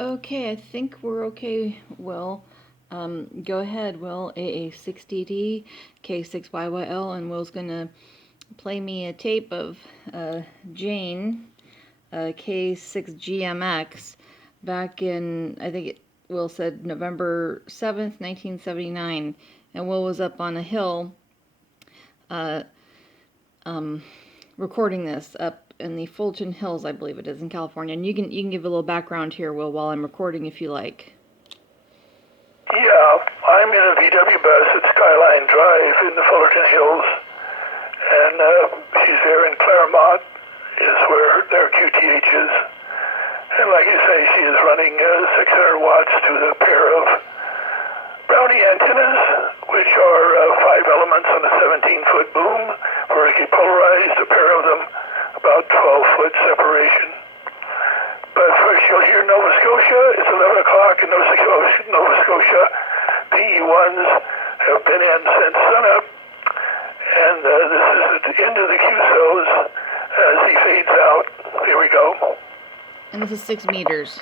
Okay, I think we're okay, Will. Go ahead, Will. AA6DD, K6YYL, and Will's gonna play me a tape of Jane, K6GMX, back in, I think Will said November 7th, 1979. And Will was up on a hill uh, recording this up in the Fullerton Hills, I believe it is, in California. And you can give a little background here, Will, while I'm recording, if you like. Yeah, I'm in a VW bus at Skyline Drive in the Fullerton Hills, and she's there in Claremont, is where their QTH is. And like you say, she is running 600 watts to the pair of Brownie antennas, which are 5 elements on a 17-foot boom, vertically polarized, a pair of them about 12-foot separation. But first you'll hear Nova Scotia. It's 11 o'clock in Nova Scotia. PE1s have been in since sunup. And this is at the end of the QSOs as he fades out. Here we go. And this is 6 meters.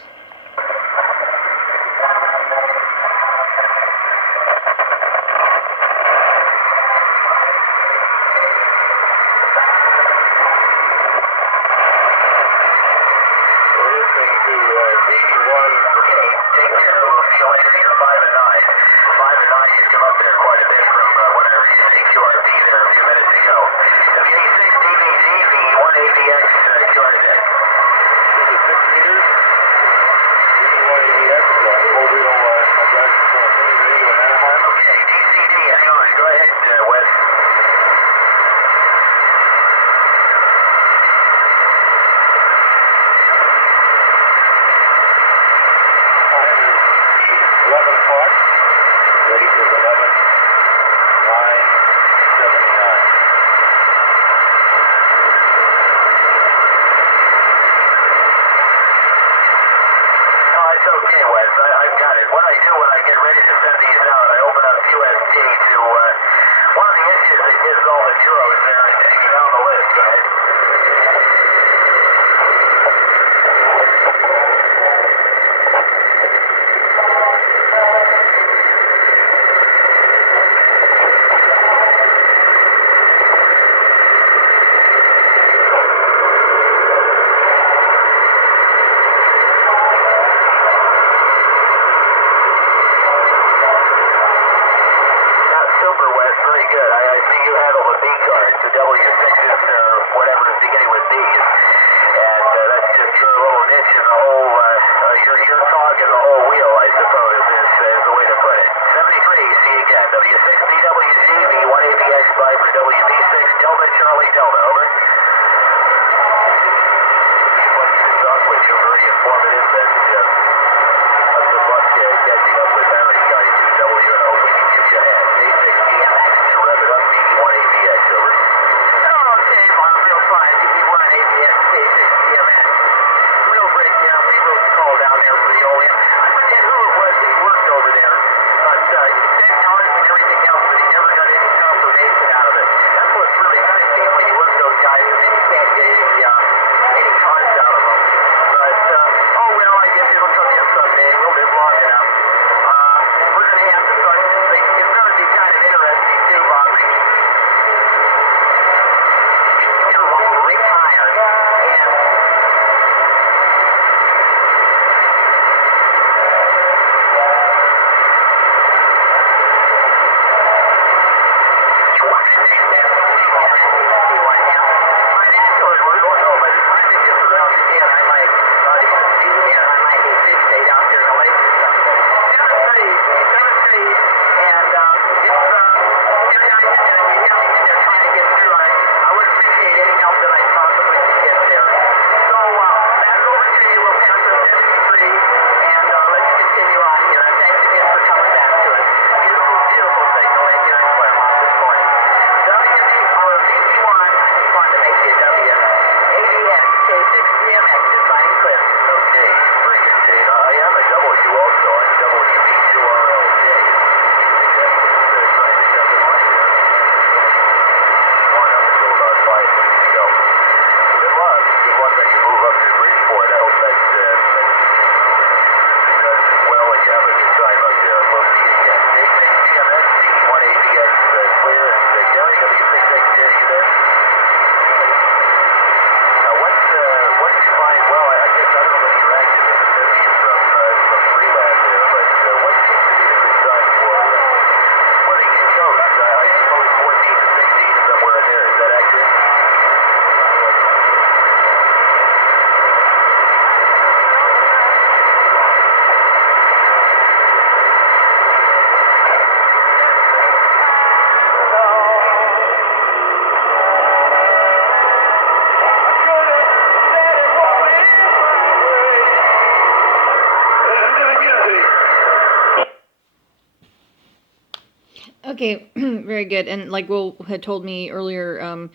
Okay, very good. And like Will had told me earlier,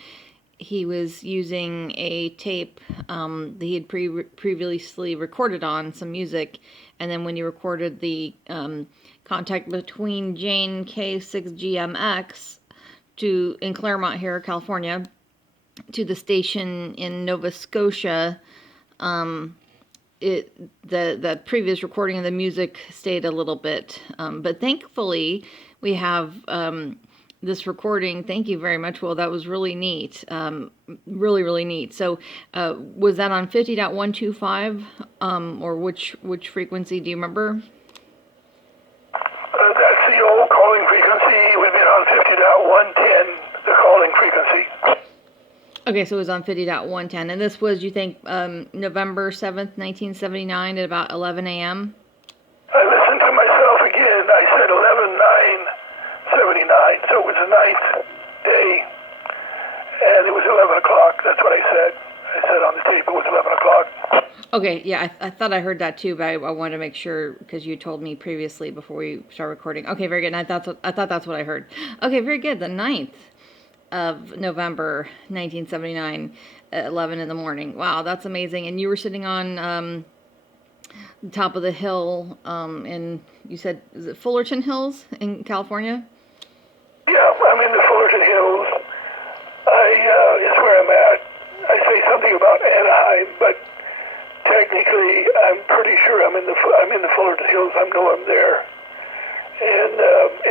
he was using a tape that he had previously recorded on some music, and then when you recorded the contact between Jane K6GMX in Claremont here, California, to the station in Nova Scotia, the previous recording of the music stayed a little bit, but thankfully we have this recording. Thank you very much, Will. That was really neat. Really neat. So was that on 50.125 or which frequency do you remember? That's the old calling frequency. We've been on 50.110, the calling frequency. Okay, so it was on 50.110, and this was, you think, November 7th, 1979 at about 11 a.m.? I listened to myself again. I said 11/9/79, so it was the 9th day, and it was 11 o'clock. That's what I said. I said on the tape it was 11 o'clock. Okay, yeah, I thought I heard that too, but I wanted to make sure because you told me previously before we started recording. Okay, very good, and I thought that's what I heard. Okay, very good, the 9th of November 1979 at 11 in the morning. Wow, that's amazing. And you were sitting on the top of the hill in, you said, is it Fullerton Hills in California? Yeah, I'm in the Fullerton Hills. It's where I'm at. I say something about Anaheim, but technically I'm pretty sure I'm in the Fullerton Hills. I know I'm there, and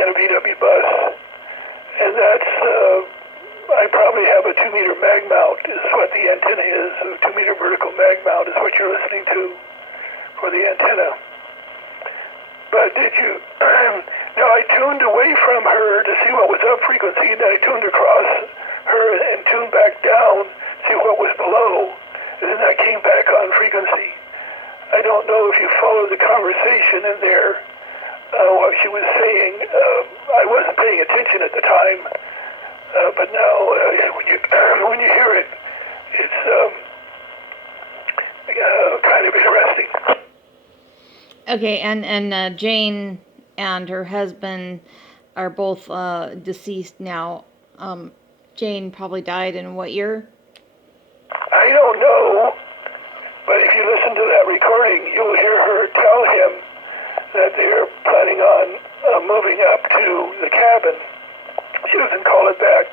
in a VW bus, and that's. I probably have a 2-meter mag mount is what the antenna is. A 2-meter vertical mag mount is what you're listening to for the antenna. But did you... Now I tuned away from her to see what was up frequency, and then I tuned across her and tuned back down, see what was below, and then I came back on frequency. I don't know if you followed the conversation in there, what she was saying. I wasn't paying attention at the time. But now, when you hear it, it's kind of interesting. Okay, and Jane and her husband are both deceased now. Jane probably died in what year? I don't know, but if you listen to that recording, you'll hear her tell him that they're planning on moving up to the cabin. She doesn't call it back,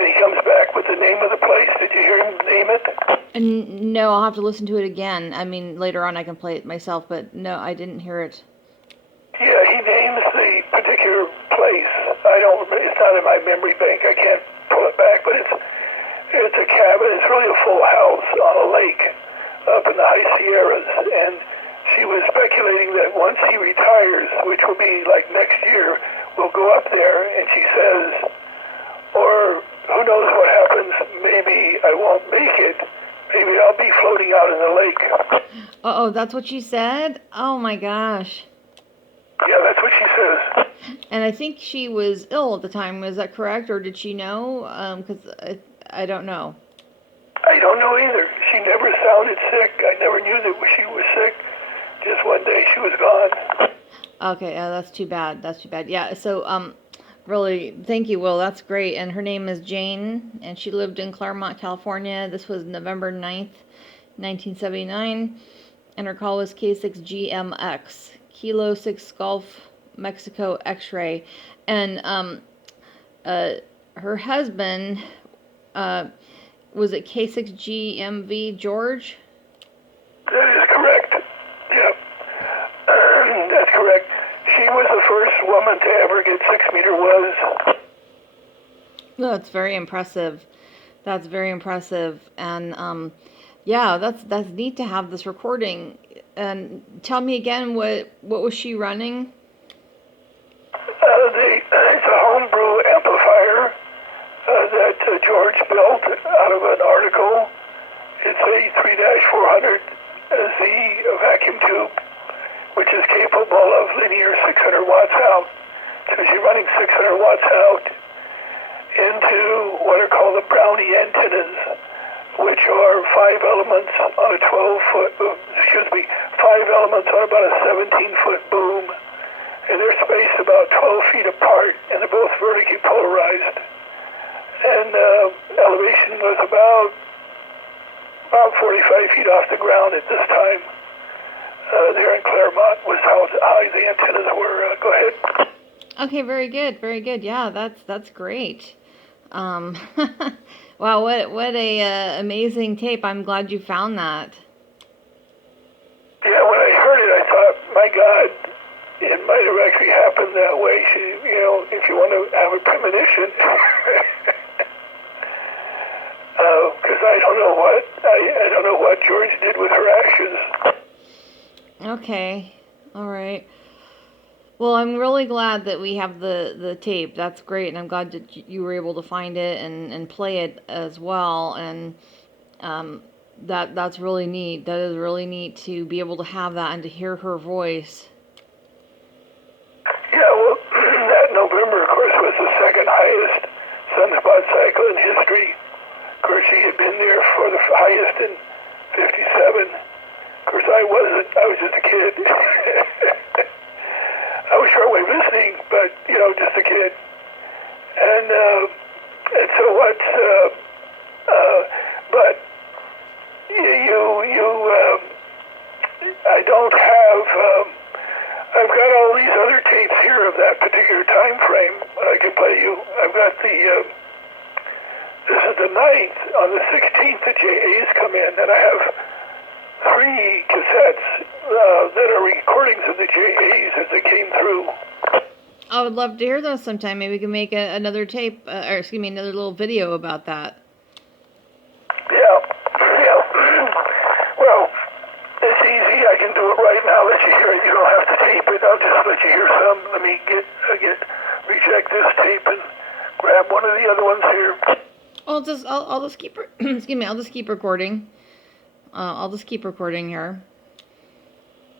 and he comes back with the name of the place. Did you hear him name it? No, I'll have to listen to it again. I mean, later on I can play it myself, but no, I didn't hear it. Yeah, he names the particular place. It's not in my memory bank. I can't pull it back, but it's a cabin. It's really a full house on a lake up in the high Sierras, and she was speculating that once he retires, which will be like next year, we'll go up there, and she says, or who knows what happens, maybe I won't make it, maybe I'll be floating out in the lake. Oh, that's what she said? Oh my gosh. Yeah, that's what she says. And I think she was ill at the time, is that correct? Or did she know? Because I don't know. I don't know either. She never sounded sick. I never knew that she was sick. Just one day she was gone. Okay, that's too bad. That's too bad. Yeah, so really, thank you, Will. That's great. And her name is Jane, and she lived in Claremont, California. This was November 9th, 1979. And her call was K6GMX, Kilo 6 Golf Mexico X-ray. And her husband, was it K6GMV George? That is correct. Yep. That's correct. She was the first woman to ever get 6-meter was. No, that's very impressive. That's very impressive. And yeah, that's neat to have this recording. And tell me again, what was she running? It's a homebrew amplifier that George built out of an article. It's a 3-400Z vacuum tube, which is capable of linear 600 watts out. So she's running 600 watts out into what are called the brownie antennas, which are 5 elements on a 12-foot, 5 elements on about a 17-foot boom, and they're spaced about 12 feet apart, and they're both vertically polarized. And elevation was about 45 feet off the ground at this time. There in Claremont was how high the antennas were. Go ahead. Okay, very good, very good. Yeah, that's great. Wow, what a amazing tape. I'm glad you found that. Yeah, when I heard it, I thought, my God, it might have actually happened that way. If you want to have a premonition, because I don't know what George did with her ashes. Okay, all right. Well, I'm really glad that we have the tape. That's great, and I'm glad that you were able to find it and play it as well. And that's really neat. That is really neat to be able to have that and to hear her voice. Yeah, well, that November, of course, was the second highest sunspot cycle in history. Of course, she had been there for the highest in 57. Of course, I wasn't. I was just a kid. I was shortwave listening, but, just a kid. And so but I don't have, I've got all these other tapes here of that particular time frame I can play you. I've got this is the 9th. On the 16th, the JAs come in, and I have 3 cassettes that are recordings of the JAs as they came through. I would love to hear those sometime. Maybe we can make another tape, another little video about that. Yeah. Well, it's easy. I can do it right now. Let you hear it. You don't have to tape it. I'll just let you hear some. Let me reject this tape and grab one of the other ones here. I'll just keep excuse me. I'll just keep recording. I'll just keep recording here.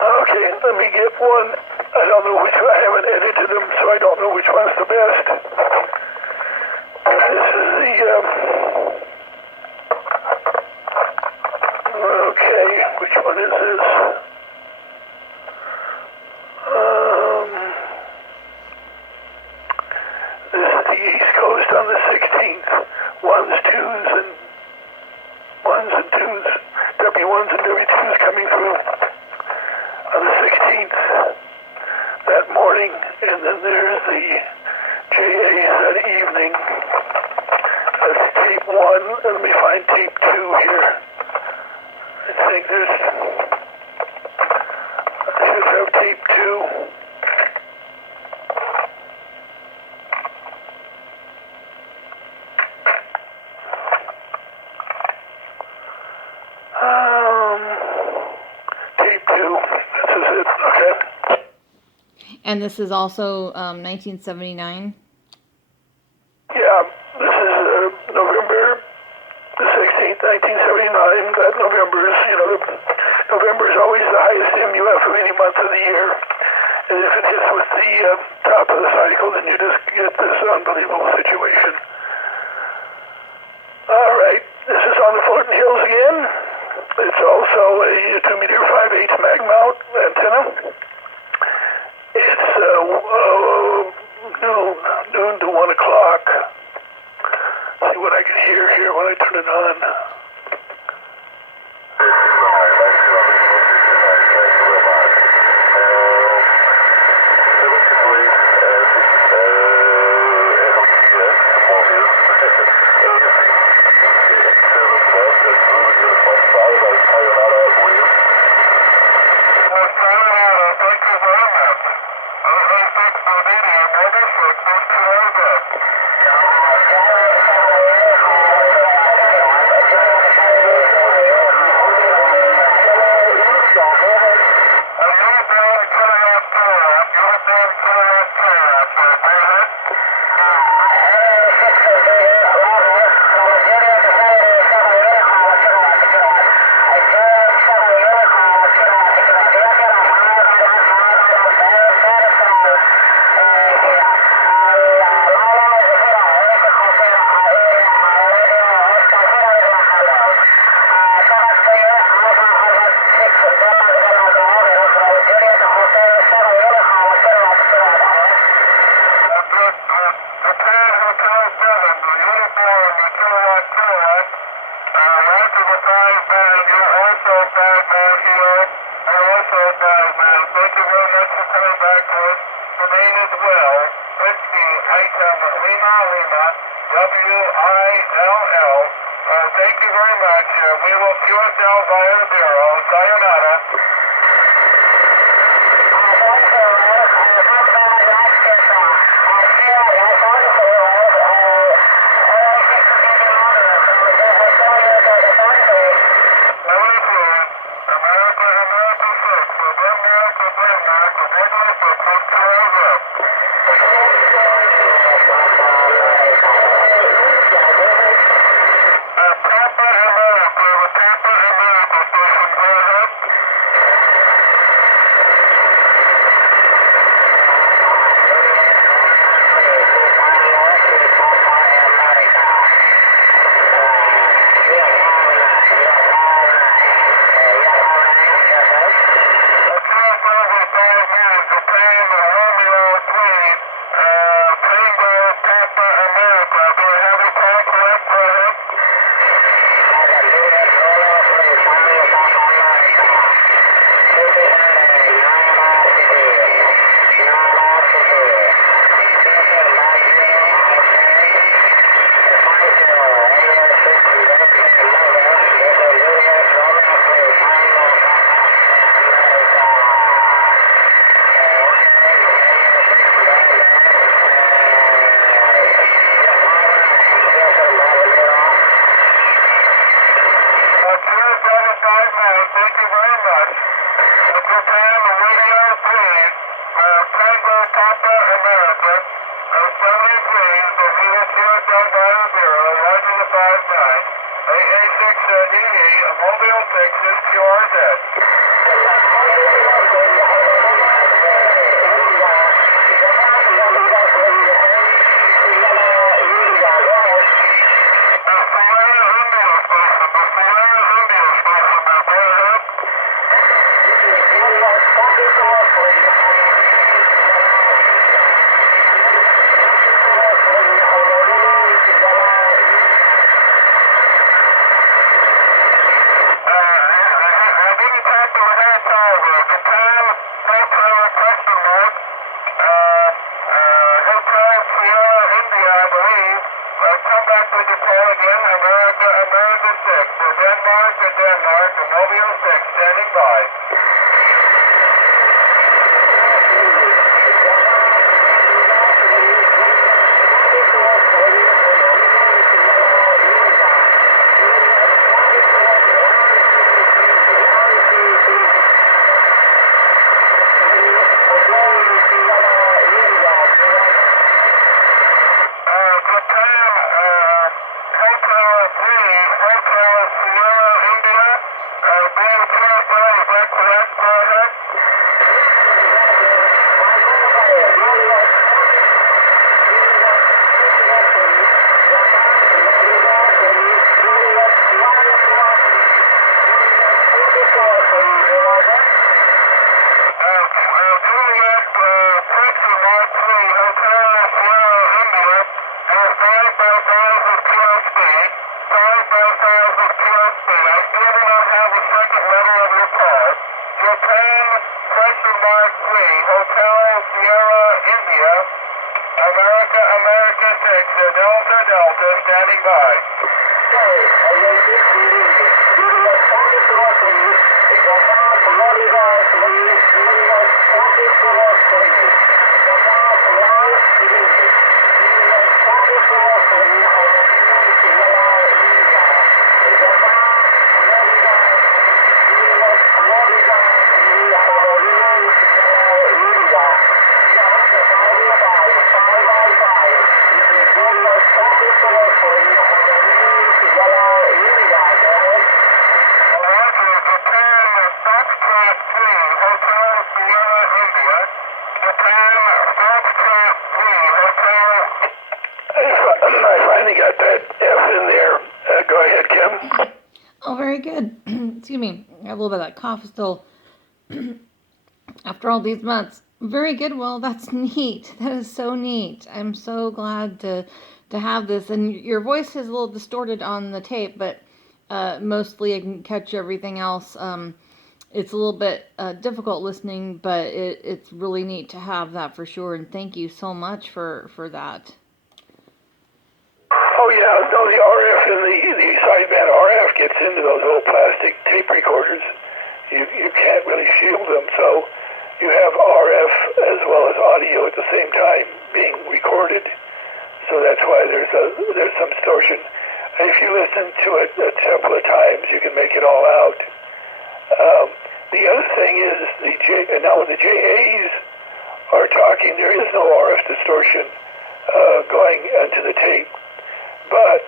Okay, let me get one. I don't know which one. I haven't edited them, so I don't know which one's the best. This is the okay, which one is this? This is the East Coast on the 16th. Ones, twos, and twos. W1s and W2s coming through on the 16th that morning. And then there's the JAs that evening. That's tape 1. Let me find tape 2 here. I think I should have tape 2. Tape 2. This is it. Okay. And this is also 1979. Yeah, this is November the 16th, 1979. That November is, November is always the highest MUF of any month of the year. And if it hits with the top of the cycle, then you just get this unbelievable situation. All right, this is on the Fullerton Hills again. It's also a 2-meter 5/8 mag mount antenna. It's noon to 1 o'clock. See what I can hear here when I turn it on. W-I-L-L. Thank you very much. We will QSL via the Bureau. Sayonara. I finally got that F in there. Go ahead, Kim. Oh, very good. Excuse me. I have a little bit of that cough still after all these months. Very good. Well, that's neat. That is so neat. I'm so glad to have this. And your voice is a little distorted on the tape, but mostly I can catch everything else. It's a little bit difficult listening, but it's really neat to have that for sure. And thank you so much for that. yeah, no, the RF and the sideband RF gets into those old plastic tape recorders. You can't really shield them, so you have RF as well as audio at the same time being recorded. So that's why there's some distortion. If you listen to it a couple of times, you can make it all out. The other thing is now when the JAs are talking, there is no RF distortion going into the tape. But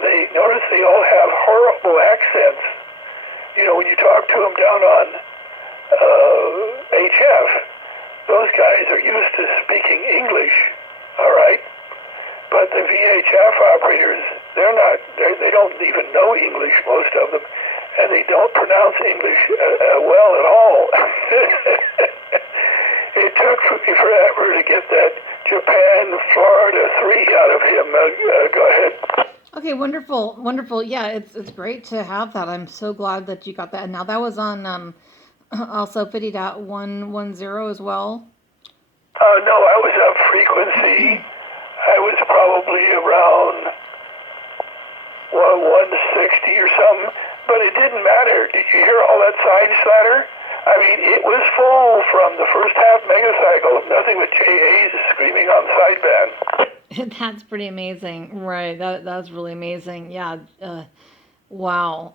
they notice they all have horrible accents. You know, when you talk to them down on HF, those guys are used to speaking English, all right? But the VHF operators, they don't even know English, most of them, and they don't pronounce English well at all. It took me forever to get that Japan, Florida 3 out of him. Go ahead. Okay, wonderful, wonderful. Yeah, it's great to have that. I'm so glad that you got that. And now that was on also 50.110 as well. No, I was up frequency. I was probably around 160 or something, but it didn't matter. Did you hear all that side slatter? I mean, it was full from the first half megacycle. Nothing but JAs screaming on sideband. That's pretty amazing, right? That's really amazing. Yeah. Wow.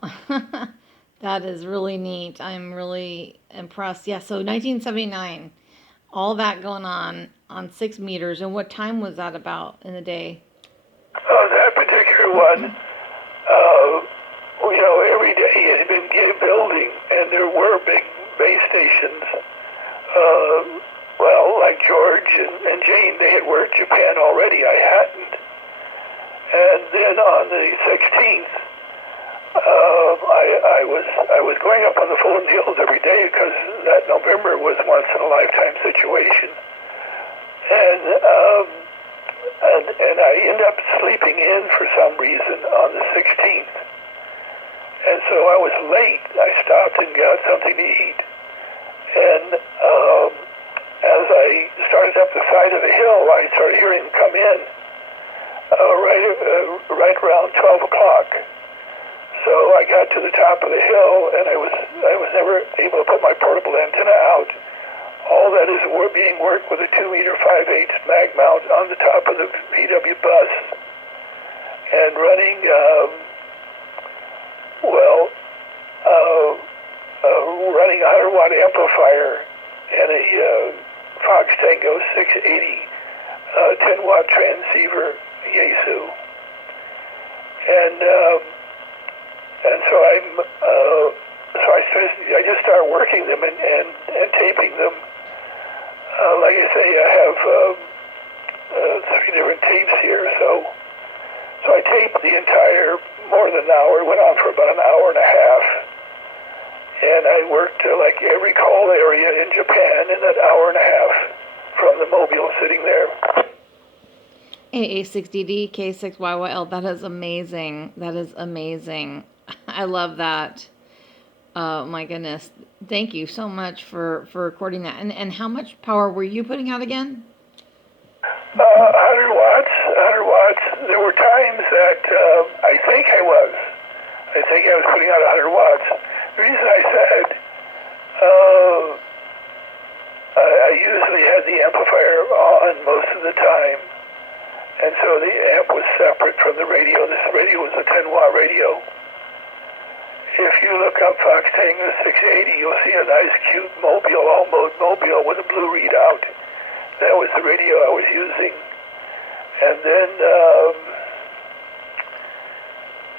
That is really neat. I'm really impressed. Yeah. So 1979, all that going on 6 meters. And what time was that about in the day? That particular one, you know, every day it had been building, and there were big base stations. Well, like George and Jane, they had worked Japan already. I hadn't. And then on the 16th, I was going up on the Fullerton Hills every day because that November was once in a lifetime situation. And I ended up sleeping in for some reason on the 16th. And so I was late. I stopped and got something to eat. And as I started up the side of the hill, I started hearing them come in right around 12 o'clock. So I got to the top of the hill, and I was never able to put my portable antenna out. All that is being worked with a 2-meter 5/8 mag mount on the top of the VW bus, and running running a 100-watt amplifier and a Fox Tango 680 10-watt transceiver Yaesu. And so I just started working them and taping them. Like I say, I have 3 different tapes here, so I taped the entire, more than an hour. It went on for about an hour and a half. And I worked like every call area in Japan in that hour and a half from the mobile sitting there. AA60D K6YYL, that is amazing. That is amazing. I love that. Oh my goodness. Thank you so much for recording that. And how much power were you putting out again? 100 watts. There were times that I think I was putting out 100 watts. The reason I said I usually had the amplifier on most of the time, and so the amp was separate from the radio. This radio was a 10-watt radio. If you look up Fox Tango 680, you'll see a nice, cute mobile, all-mode mobile with a blue readout. That was the radio I was using. And then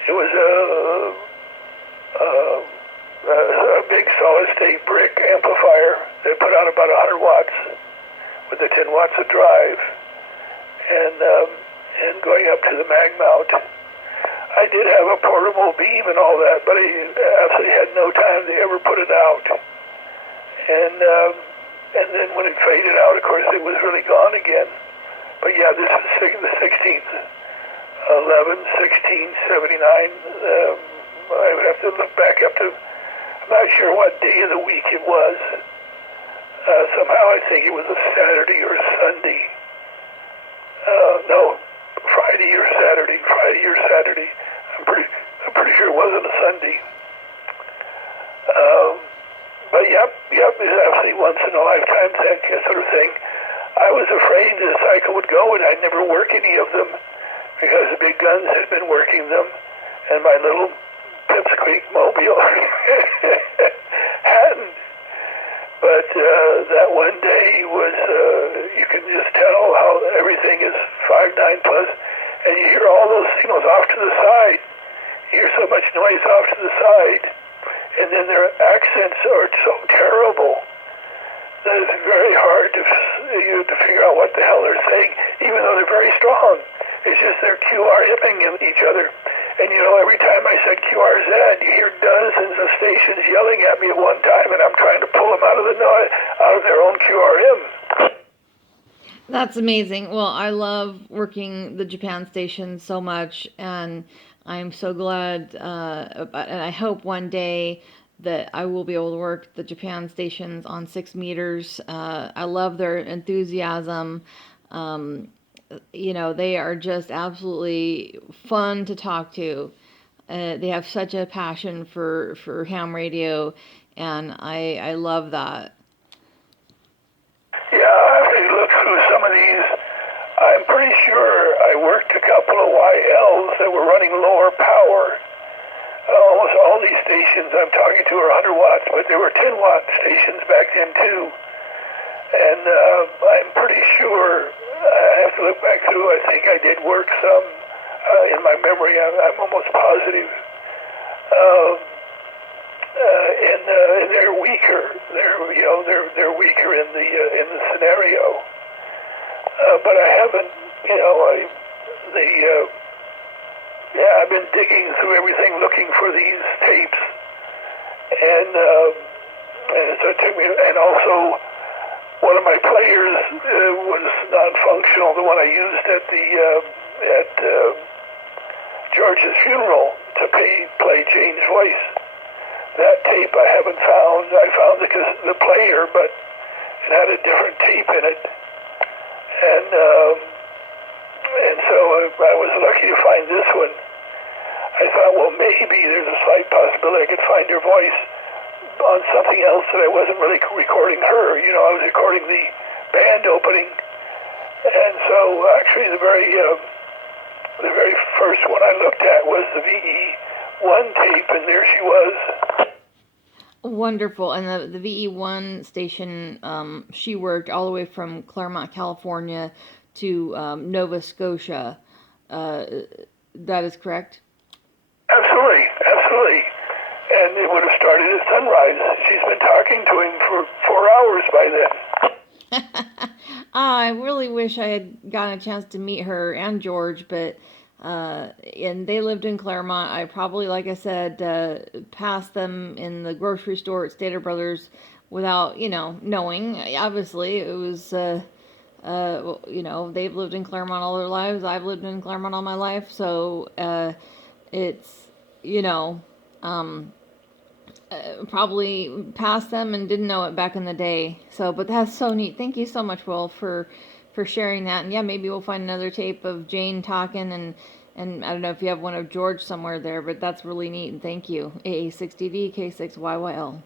it was a big solid-state brick amplifier that put out about 100 watts with the 10 watts of drive. And going up to the mag mount. I did have a portable beam and all that, but I absolutely had no time to ever put it out. And then when it faded out, of course, it was really gone again. But yeah, this is the 16th, 11/16/79. I would have to look back up to, I'm not sure what day of the week it was. Somehow I think it was a Saturday or a Sunday. No, Friday or Saturday. I'm pretty sure it wasn't a Sunday. But yep, it's absolutely once in a lifetime sort of thing. I was afraid the cycle would go and I'd never work any of them because the big guns had been working them, and my little pipsqueak mobile hadn't. But that one day was, you can just tell how everything is 5.9 plus, and you hear all those signals off to the side. You hear so much noise off to the side, and then their accents are so terrible that it's very hard to figure out what the hell they're saying, even though they're very strong. It's just they're QRMing each other. And you know, every time I said QRZ, you hear dozens of stations yelling at me at one time, and I'm trying to pull them out of their own QRM. That's amazing. Well, I love working the Japan station so much, and I'm so glad, and I hope one day that I will be able to work the Japan stations on 6 meters. I love their enthusiasm. You know, they are just absolutely fun to talk to. They have such a passion for ham radio, and I love that. Yeah, I have to look through some of these. I'm pretty sure I worked a couple of YLs that were running lower power. Almost all these stations I'm talking to are 100 watts, but there were 10-watt stations back then too. And I'm pretty sure, I have to look back through, I think I did work some in my memory. I'm almost positive. And they're weaker. They're weaker in the scenario. But I haven't, I've been digging through everything looking for these tapes, and so it took me. And also, one of my players was non-functional. The one I used at George's funeral to play Jane's voice. That tape I haven't found. I found the player, but it had a different tape in it, and so I was lucky to find this one. I thought, well, maybe there's a slight possibility I could find her voice on something else that I wasn't really recording her. You know, I was recording the band opening, and so actually the very first one I looked at was the VE1 tape, and there she was. Wonderful. And the VE1 station, she worked all the way from Claremont, California to Nova Scotia. That is correct? Absolutely. And it would have started at sunrise. She's been talking to him for 4 hours by then. I really wish I had gotten a chance to meet her and George, but and they lived in Claremont. I probably, like I said, passed them in the grocery store at Stater Brothers without, knowing. Obviously, it was, they've lived in Claremont all their lives. I've lived in Claremont all my life, so it's, probably passed them and didn't know it back in the day. So, but that's so neat. Thank you so much, Will, for sharing that. And yeah, maybe we'll find another tape of Jane talking, and I don't know if you have one of George somewhere there, but that's really neat. And thank you. AA6DD K6YYL.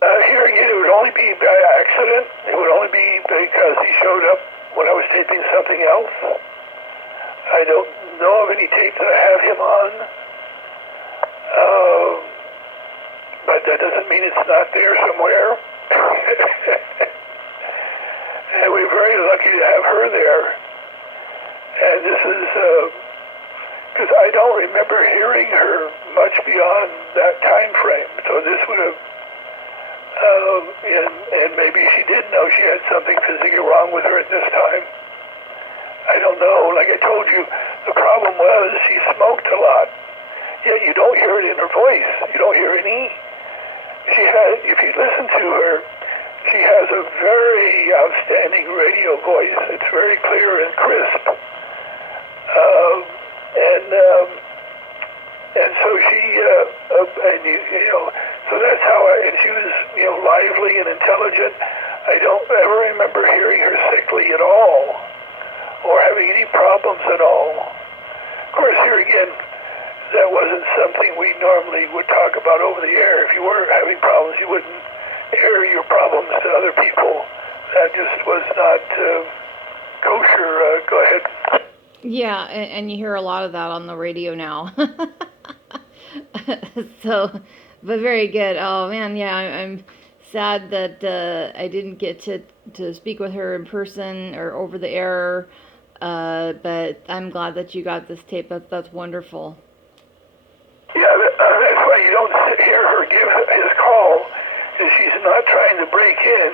Hearing it would only be by accident. It would only be because he showed up when I was taping something else. I don't know of any tape that I have him on. But that doesn't mean it's not there somewhere. And we're very lucky to have her there. And this is, because I don't remember hearing her much beyond that time frame. So this would have, and maybe she did know she had something physically wrong with her at this time. I don't know. Like I told you, the problem was she smoked a lot. Yet you don't hear it in her voice. You don't hear any. She has, if you listen to her, she has a very outstanding radio voice. It's very clear and crisp. And so she, so that's how and she was, lively and intelligent. I don't ever remember hearing her sickly at all. or having any problems at all. Of course, here again, that wasn't something we normally would talk about over the air. If you were having problems, you wouldn't air your problems to other people. That just was not kosher. Go ahead. Yeah, and you hear a lot of that on the radio now. So, but very good. Oh man, yeah, I'm sad that I didn't get to speak with her in person or over the air. But I'm glad that you got this tape. That's wonderful. Yeah, that's why you don't hear her give his call. Is she's not trying to break in.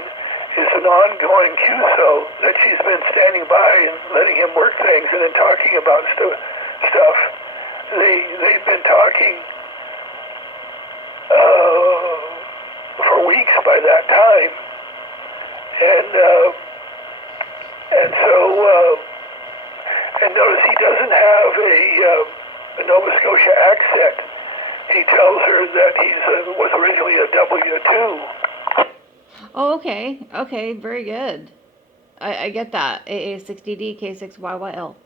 It's an ongoing QSO that she's been standing by and letting him work things and then talking about stuff. They've been talking for weeks by that time, and so and notice he doesn't have a Nova Scotia accent. He tells her that he was originally a W2. Oh, okay, okay, very good. I get that. AA60D K6YYL.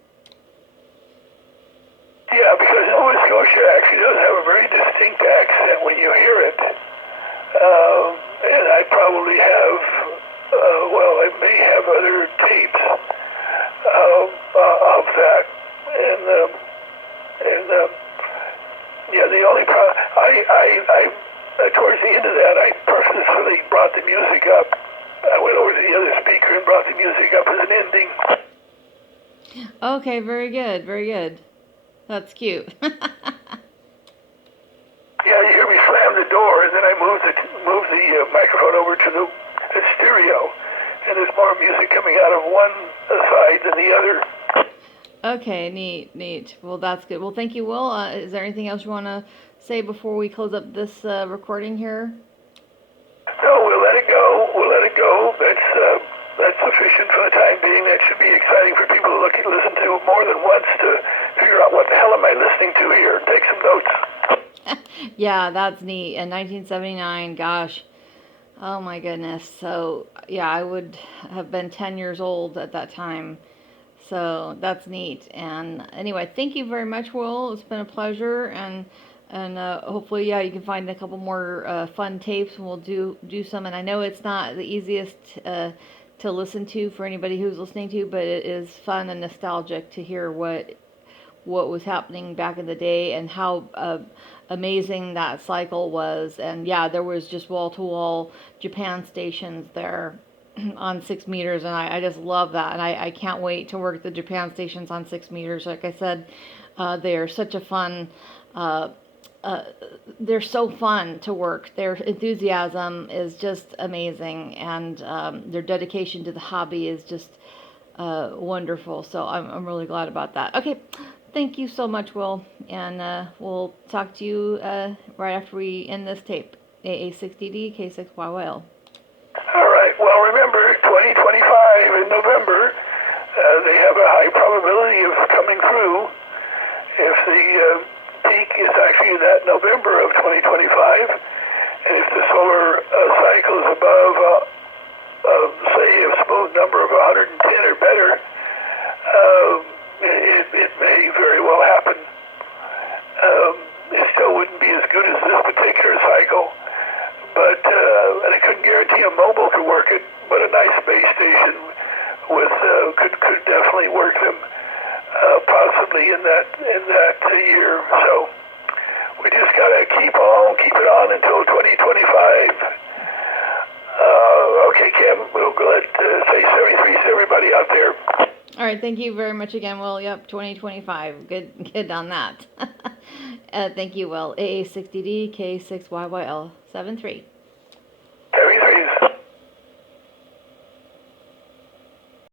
Yeah, because Nova Scotia actually does have a very distinct accent when you hear it. And I probably have, well, I may have other tapes of that. And yeah, the only problem, I towards the end of that, I purposefully brought the music up. I went over to the other speaker and brought the music up as an ending. Okay, very good, very good. That's cute. Yeah, you hear me slam the door, and then I move the microphone over to the stereo, and there's more music coming out of one side than the other. Okay, neat. Well, that's good. Well, thank you, Will. Is there anything else you want to say before we close up this recording here? No, we'll let it go. That's sufficient for the time being. That should be exciting for people to listen to more than once to figure out what the hell am I listening to here and take some notes. Yeah, that's neat. In 1979, gosh. Oh my goodness. So, yeah, I would have been 10 years old at that time. So, that's neat. And anyway, thank you very much, Will. It's been a pleasure. And hopefully, yeah, you can find a couple more fun tapes, and we'll do some. And I know it's not the easiest to listen to for anybody who's listening to, but it is fun and nostalgic to hear what was happening back in the day and how amazing that cycle was. And yeah, there was just wall-to-wall Japan stations there on 6 meters, and I just love that. And I can't wait to work the Japan stations on 6 meters. Like I said, they are such a fun. They're so fun to work. Their enthusiasm is just amazing, and their dedication to the hobby is just wonderful. So I'm really glad about that. Okay, thank you so much, Will, and we'll talk to you right after we end this tape. AA60D K6YYL. All right. Well, remember, 2025 in November, they have a high probability of coming through. If the peak is actually that November of 2025, and if the solar cycle is above, say, a smooth number of 110 or better, it may very well happen. It still wouldn't be as good as this particular cycle, but and I couldn't guarantee a mobile could work it, but a nice base station with could definitely work them. Possibly in that year. So we just gotta keep it on until 2025. Okay, Kim, we'll let say 73 to everybody out there. All right, thank you very much again, Will. Yep, 2025. Good on that. Thank you, Will. AA60D K6YYL 73.